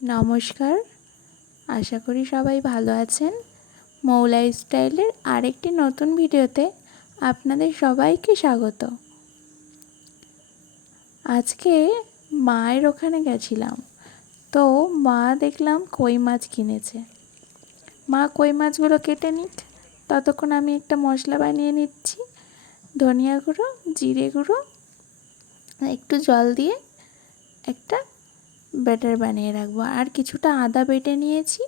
নমস্কার, আশা করি সবাই ভালো আছেন। মৌ লাইফস্টাইলের আরেকটি নতুন ভিডিওতে আপনাদের সবাইকে স্বাগত। আজকে মায়ের ওখানে গেছিলাম, তো মা দেখলাম কই মাছ কিনেছে। মা কই মাছগুলো কেটে নিক, ততক্ষণ আমি একটা মশলা বানিয়ে নিচ্ছি। ধনিয়া গুঁড়ো, জিরে গুঁড়ো, একটু জল দিয়ে একটা ব্যাটার বানিয়ে রাখবো। আর কিছুটা আদা বেটে নিয়েছি,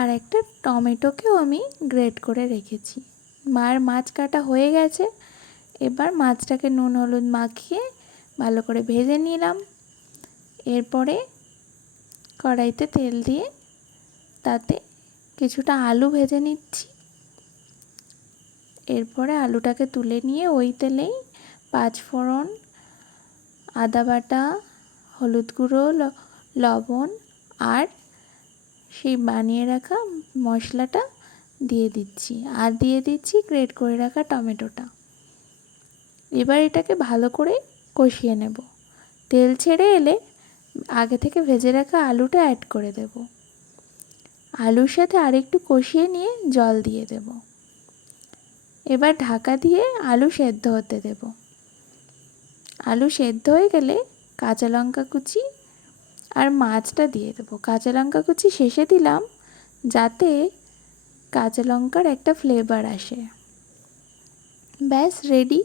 আর একটা টমেটোকেও আমি গ্রেট করে রেখেছি। মায়ের মাছ কাটা হয়ে গেছে, এবার মাছটাকে নুন হলুদ মাখিয়ে ভালো করে ভেজে নিলাম। এরপরে কড়াইতে তেল দিয়ে তাতে কিছুটা আলু ভেজে নিচ্ছি। এরপরে আলুটাকে তুলে নিয়ে ওই তেলেই পাঁচফোড়ন, আদা বাটা, হলুদ গুঁড়ো, লবণ আর সেই বানিয়ে রাখা মশলাটা দিয়ে দিচ্ছি, আর দিয়ে দিচ্ছি গ্রেট করে রাখা টমেটোটা। এবার এটাকে ভালো করে কষিয়ে নেব। তেল ছেড়ে এলে আগে থেকে ভেজে রাখা আলুটা অ্যাড করে দেব। আলুর সাথে আরেকটু কষিয়ে নিয়ে জল দিয়ে দেব। এবার ঢাকা দিয়ে আলু সেদ্ধ হতে দেব। আলু সেদ্ধ হয়ে গেলে কাঁচা লঙ্কা কুচি আর মাছটা দিয়ে দেবো। কাঁচা লঙ্কা কুচি শেষে দিলাম, যাতে কাঁচা লঙ্কার একটা ফ্লেভার আসে। ব্যাস রেডি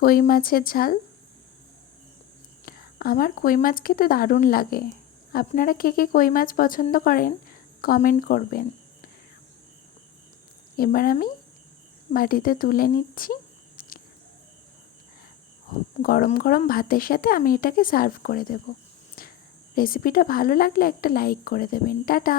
কই মাছের ঝাল। আমার কই মাছ খেতে দারুণ লাগে। আপনারা কে কে কই মাছ পছন্দ করেন কমেন্ট করবেন। এবার আমি বাটিতে তুলে নিচ্ছি। গরম গরম ভাতের সাথে আমি এটাকে সার্ভ করে দেব। রেসিপিটা ভালো লাগলে একটা লাইক করে দেবেন। টাটা।